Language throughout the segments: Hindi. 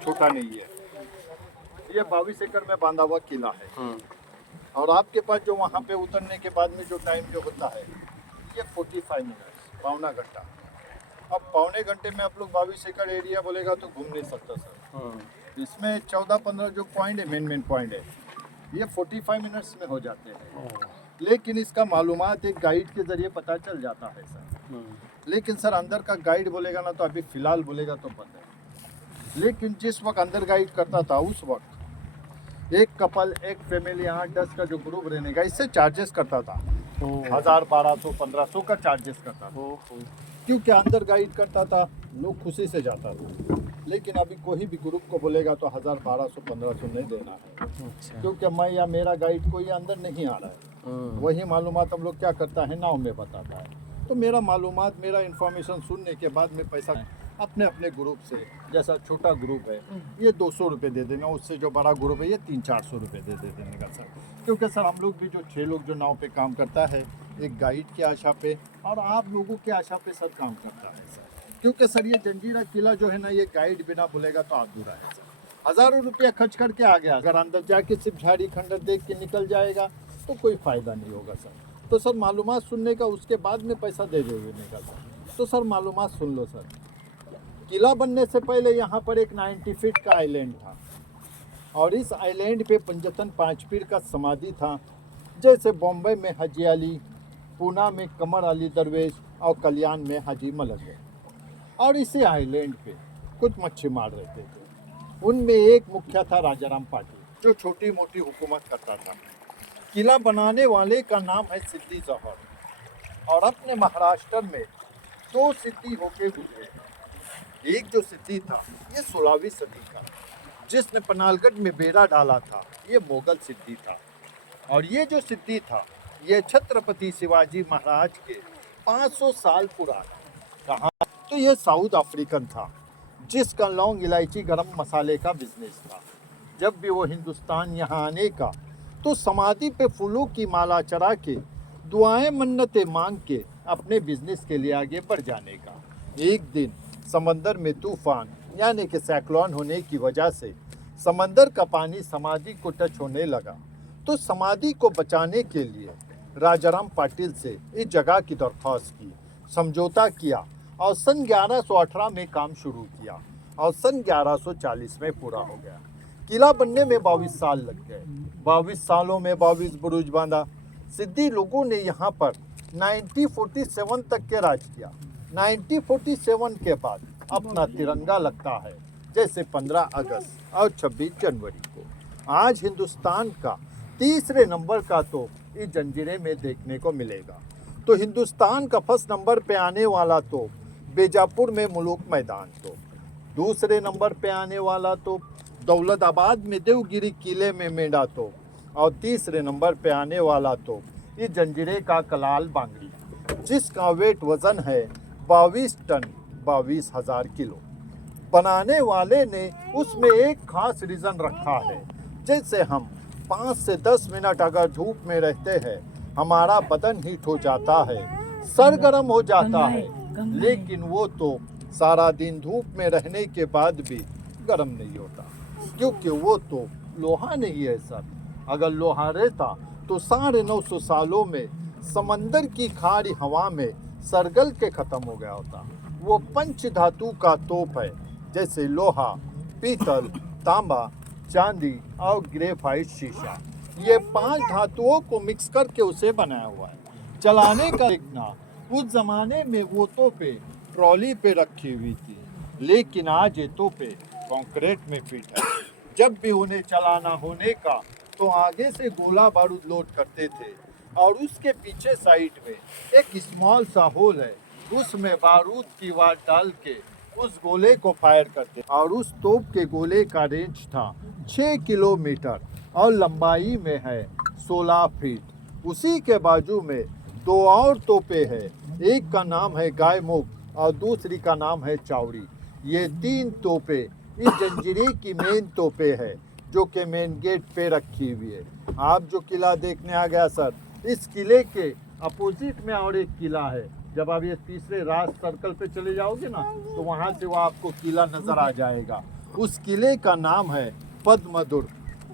छोटा नहीं है। ये 22 एकड़ में बांधा हुआ किला है। और आपके पास जो वहाँ पे उतरने के बाद में जो टाइम जो होता है ये 45 मिनट्स, पौना घंटा। अब पौने घंटे में आप लोग 22 एकड़ एरिया बोलेगा तो घूम नहीं सकता सर। इसमें 14-15 जो पॉइंट है, मेन पॉइंट है, ये 45 मिनट्स में हो जाते हैं। लेकिन इसका मालूमात एक गाइड के जरिए पता चल जाता है सर। लेकिन सर अंदर का गाइड बोलेगा ना तो अभी फ़िलहाल बोलेगा तो बंद है। लेकिन जिस वक्त अंदर गाइड करता था उस वक्त एक कपल, एक फैमिली, 8-10 का जो ग्रुप रहने का, इससे चार्जेस करता था 1000, 1200, 1500 का चार्जेस करता था। क्योंकि अंदर गाइड करता था, लोग खुशी से जाता था। लेकिन अभी कोई भी ग्रुप को बोलेगा तो 1000, 1200, 1500 नहीं देना है। क्योंकि मैं या मेरा गाइड कोई अंदर नहीं आ रहा है। वही मालूमात हम लोग क्या करता है, नाव में बताता है। तो मेरा मालूमात, मेरा इन्फॉर्मेशन सुनने के बाद में पैसा अपने अपने ग्रुप से, जैसा छोटा ग्रुप है ये 200 रुपये दे देना, उससे जो बड़ा ग्रुप है ये 300-400 रुपये दे देने का सर। क्योंकि सर हम लोग भी जो 6 लोग जो नाव पे काम करता है, एक गाइड की आशा पे और आप लोगों की आशा पे सर काम करता है सर। क्योंकि सर ये जंजीरा किला जो है ना, ये गाइड बिना बोलेगा तो अधूरा है सर। हज़ारों रुपया खर्च करके आ गया, अगर अंदर जाके सिर्फ झाड़ी खंडर देख के निकल जाएगा तो कोई फ़ायदा नहीं होगा सर। तो सर मालूमात सुनने का, उसके बाद में पैसा दे देने का सर। तो सर मालूमात सुन लो सर। किला बनने से पहले यहाँ पर एक 90 फीट का आइलैंड था और इस आइलैंड पे पंजतन 5 पीर का समाधि था। जैसे बॉम्बे में हाजी अली, पूना में कमर अली दरवेश और कल्याण में हाजी मलक है। और इसी आइलैंड पे कुछ मच्छी मार रहते थे। उनमें एक मुखिया था राजाराम पाटिल, जो छोटी मोटी हुकूमत करता था। किला बनाने वाले का नाम है सिद्दी जौहर। और अपने महाराष्ट्र में 2 सिद्दी होके गुजरे। एक जो सिद्दी था ये 16वीं सदी का, जिसने पनालगढ़ में बेड़ा डाला था, ये मुगल सिद्दी था। और ये जो सिद्दी था ये छत्रपति शिवाजी महाराज के 500 साल पुराना कहा। तो ये साउथ अफ्रीकन था, जिसका लौंग, इलायची, गरम मसाले का बिजनेस था। जब भी वो हिंदुस्तान यहाँ आने का तो समाधि पे फूलों की माला चढ़ा के, दुआएं मन्नतें मांग के अपने बिजनेस के लिए आगे बढ़ जाने का। एक दिन समंदर में तूफान यानी कि साइक्लोन होने की वजह से समंदर का पानी समाधि को टच होने लगा। तो समाधि को बचाने के लिए राजाराम पाटिल से इस जगह की दरख्वास्त की, समझौता किया और सन 1118 में काम शुरू किया और सन 1140 में पूरा हो गया। किला बनने में 22 साल लग गए। 22 सालों में 22 बुरुज बांधा। सिद्दी लोगों ने यहाँ पर 1947 तक के राज किया। 1947 के बाद अपना तिरंगा लगता है, जैसे 15 अगस्त और 26 जनवरी को। आज हिंदुस्तान का तीसरे नंबर का तो इस जंजीरे में देखने को मिलेगा। तो हिंदुस्तान का फर्स्ट नंबर पे आने वाला तो बीजापुर में मुलुक मैदान, तो दूसरे नंबर पे आने वाला तो दौलताबाद में देवगिरी किले में मेंढा तो, और तीसरे नंबर पे आने वाला तो इस जंजीरे का कलाल बांगड़ी, जिसका वेट वजन है 22 टन 22,000 किलो। बनाने वाले ने उसमें एक खास रीज़न रखा है। जैसे हम 5 से 10 मिनट अगर धूप में रहते हैं, हमारा बदन हीट हो जाता है, सर गर्म हो जाता है। लेकिन वो तो सारा दिन धूप में रहने के बाद भी गर्म नहीं होता, क्योंकि वो तो लोहा नहीं है सर। अगर लोहा रहता तो 950 सालों में समंदर की खारी हवा में सरगल के ख़त्म हो गया होता। वो पंच धातु का तोप है, जैसे लोहा, पीतल, तांबा, चांदी और ग्रेफाइट शीशा। ये 5 धातुओं को मिक्स करके उसे बनाया हुआ है। चलाने का देखना, उस जमाने में वो तोपे ट्रॉली पे रखी हुई थी, लेकिन आज ये तोपे कंक्रीट में फिट है। जब भी उन्हें चलाना होने का तो आगे से गोला बारूद लोड करते थे और उसके पीछे साइड में एक स्मॉल सा होल है, उसमें बारूद की वाट डाल के उस गोले को फायर करते। और उस तोप के गोले का रेंज था 6 किलोमीटर और लंबाई में है 16 फीट। उसी के बाजू में 2 और तोपे हैं, एक का नाम है गाय मुख और दूसरी का नाम है चावड़ी। ये 3 तोपे इस जंजीरे की मेन तोपे है, जो कि मेन गेट पे रखी हुई है। आप जो किला देखने आ गया सर, इस किले के अपोजिट में और एक किला है। जब आप ये तीसरे राज सर्कल पे चले जाओगे ना, तो वहाँ से वो आपको किला नज़र आ जाएगा। उस किले का नाम है पद्मदुर्ग।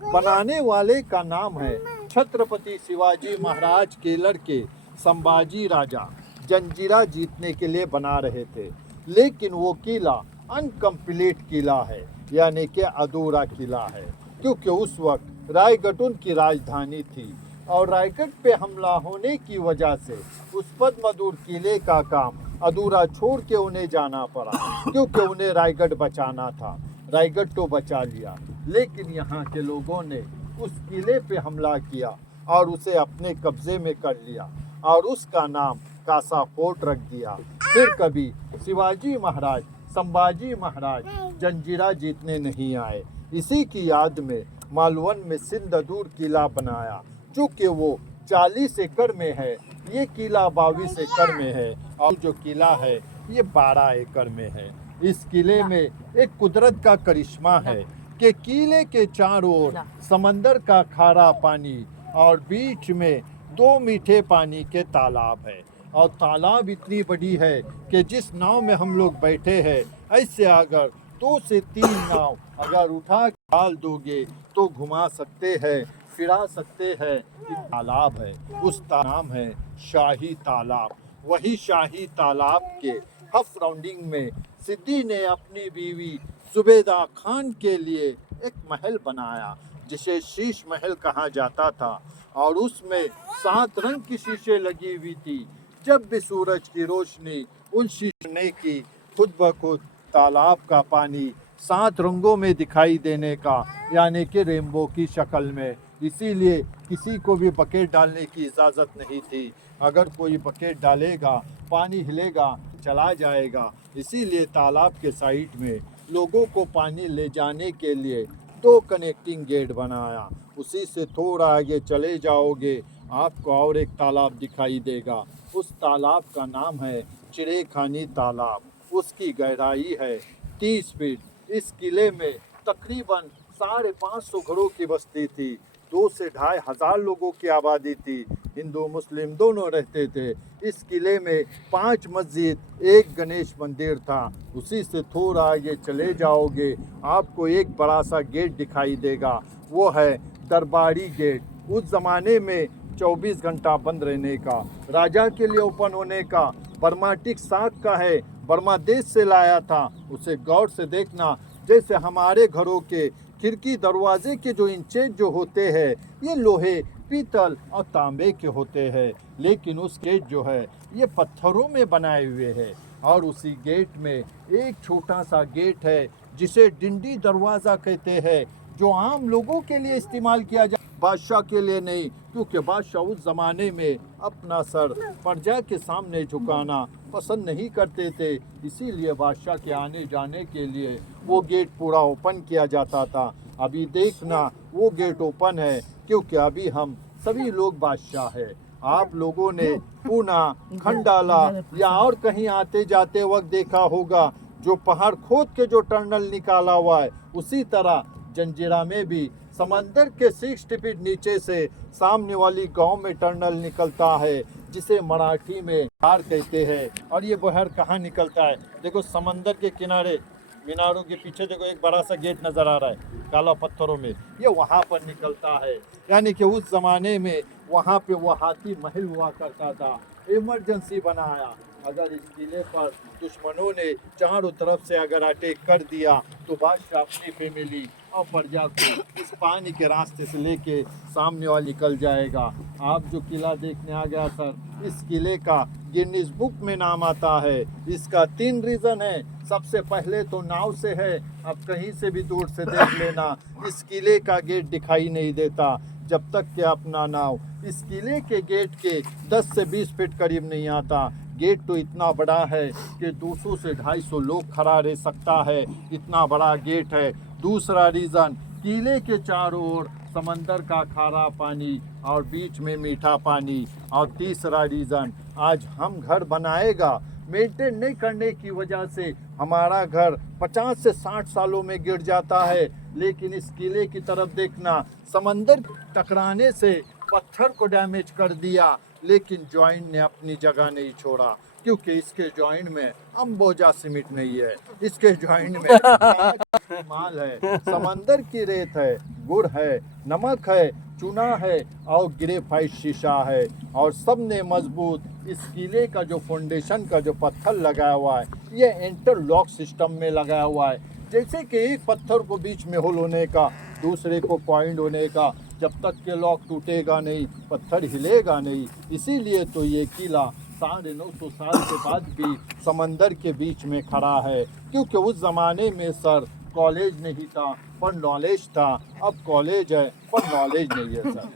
बनाने वाले का नाम है छत्रपति शिवाजी महाराज के लड़के संभाजी राजा। जंजीरा जीतने के लिए बना रहे थे, लेकिन वो किला अनकम्प्लीट किला है, यानी कि अधूरा किला है, क्योंकि उस वक्त रायगढ़ उनकी राजधानी थी और रायगढ़ पे हमला होने की वजह से उस पद्मदुर्ग किले का काम अधूरा छोड़ के उन्हें जाना पड़ा, क्योंकि उन्हें रायगढ़ बचाना था। रायगढ़ तो बचा लिया, लेकिन यहाँ के लोगों ने उस किले पे हमला किया और उसे अपने कब्जे में कर लिया और उसका नाम कासा फोर्ट रख दिया। फिर कभी शिवाजी महाराज, संभाजी महाराज जंजीरा जीतने नहीं आए। इसी की याद में मालवन में सिंधदूर किला बनाया, जो कि वो 40 एकड़ में है। ये किला 22 एकड़ में है और जो किला है ये 12 एकड़ में है। इस किले में एक कुदरत का करिश्मा है कि किले के चारों ओर समंदर का खारा पानी और बीच में 2 मीठे पानी के तालाब है। और तालाब इतनी बड़ी है कि जिस नाव में हम लोग बैठे हैं, ऐसे अगर 2 से 3 नाव अगर उठा के डाल दोगे तो घुमा सकते हैं, फिरा सकते हैं। एक तालाब है, उसका नाम है शाही तालाब। वही शाही तालाब के हफ राउंडिंग में सिद्दी ने अपनी बीवी जुबेदा खान के लिए एक महल बनाया, जिसे शीश महल कहा जाता था, और उसमें 7 रंग की शीशे लगी हुई थी। जब भी सूरज की रोशनी उन शीशे की खुद ब खुद तालाब का पानी 7 रंगों में दिखाई देने का, यानी कि रेनबो की शक्ल में। इसीलिए किसी को भी बकेट डालने की इजाज़त नहीं थी। अगर कोई बकेट डालेगा, पानी हिलेगा, चला जाएगा। इसीलिए तालाब के साइड में लोगों को पानी ले जाने के लिए 2 कनेक्टिंग गेट बनाया। उसी से थोड़ा आगे चले जाओगे, आपको और एक तालाब दिखाई देगा। उस तालाब का नाम है चिड़ेखानी तालाब। उसकी गहराई है 30 फीट। इस किले में तकरीबन 550 घरों की बस्ती थी। 2 से 2,500 लोगों की आबादी थी। हिंदू मुस्लिम दोनों रहते थे। इस किले में 5 मस्जिद, 1 गणेश मंदिर था। उसी से थोड़ा आगे चले जाओगे, आपको एक बड़ा सा गेट दिखाई देगा, वो है दरबारी गेट। उस ज़माने में 24 घंटा बंद रहने का, राजा के लिए ओपन होने का। बर्माटिक साख का है, बर्मा देश से लाया था। उसे गौर से देखना, जैसे हमारे घरों के खिड़की दरवाजे के जो इंचेज जो होते हैं, ये लोहे, पीतल और तांबे के होते हैं, लेकिन उस गेट जो है ये पत्थरों में बनाए हुए है। और उसी गेट में एक छोटा सा गेट है, जिसे डिंडी दरवाज़ा कहते हैं, जो आम लोगों के लिए इस्तेमाल किया जाए, बादशाह के लिए नहीं, क्योंकि बादशाह उस ज़माने में अपना सर प्रजा के सामने झुकाना पसंद नहीं करते थे। इसीलिए बादशाह के आने जाने के लिए वो गेट पूरा ओपन किया जाता था। अभी देखना वो गेट ओपन है, क्योंकि अभी हम सभी लोग बादशाह हैं। आप लोगों ने पूना, खंडाला या और कहीं आते जाते वक्त देखा होगा, जो पहाड़ खोद के जो टनल निकाला हुआ है, उसी तरह जंजीरा में भी समंदर के 60 फीट नीचे से सामने वाली गांव में टनल निकलता है, जिसे मराठी में बहर कहते हैं। और ये बहर कहाँ निकलता है? देखो समंदर के किनारे मीनारों के पीछे देखो एक बड़ा सा गेट नजर आ रहा है काला पत्थरों में, ये वहाँ पर निकलता है। यानी कि उस जमाने में वहाँ पे वो हाथी महल हुआ करता था। इमरजेंसी बनाया, अगर इस किले पर दुश्मनों ने चारों तरफ से अगर अटैक कर दिया तो बादशाह अपनी फैमिली और प्रजा को इस पानी के रास्ते से लेके सामने वाला निकल जाएगा। आप जो किला देखने आ गया सर, इस किले का गिनीज बुक में नाम आता है। इसका 3 रीज़न है। सबसे पहले तो नाव से है, अब कहीं से भी दूर से देख लेना, इस किले का गेट दिखाई नहीं देता जब तक कि अपना नाव इस किले के गेट के 10 से 20 फीट करीब नहीं आता। गेट तो इतना बड़ा है कि 200 से 250 लोग खड़ा रह सकता है, इतना बड़ा गेट है। दूसरा रीज़न, किले के चारों ओर समंदर का खारा पानी और बीच में मीठा पानी। और तीसरा रीज़न, आज हम घर बनाएगा, मेंटेन नहीं करने की वजह से हमारा घर 50 से 60 सालों में गिर जाता है। लेकिन इस किले की तरफ देखना, समंदर टकराने से पत्थर को डैमेज कर दिया, लेकिन जॉइंट ने अपनी जगह नहीं छोड़ा, क्योंकि इसके जॉइंट में अंबोजा सीमेंट नहीं है, इसके जॉइंट में माल है, समंदर की रेत है, गुड़ है, नमक है, चूना है और ग्रेफाइट शीशा है। और सबने मजबूत इस किले का जो फाउंडेशन का जो पत्थर लगाया हुआ है, ये इंटरलॉक सिस्टम में लगाया हुआ है। जैसे कि एक पत्थर को बीच में होल होने का, दूसरे को पॉइंट होने का, जब तक के लॉक टूटेगा नहीं, पत्थर हिलेगा नहीं। इसीलिए तो ये किला 950 साल के बाद भी समंदर के बीच में खड़ा है, क्योंकि उस ज़माने में सर कॉलेज नहीं था पर नॉलेज था। अब कॉलेज है पर नॉलेज नहीं है सर।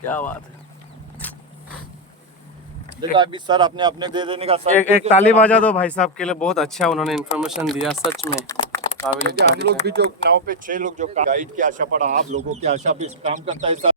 क्या बात है। देखा अभी सर अपने अपने दे देने का सर, एक ताली बजा दो भाई साहब के लिए, बहुत अच्छा उन्होंने इन्फॉर्मेशन दिया, सच में काबिल हम लोग भी जो नाव पे 6 लोग जो गाइड की आशा पड़ा, आप लोगों की आशा भी काम करता है सर।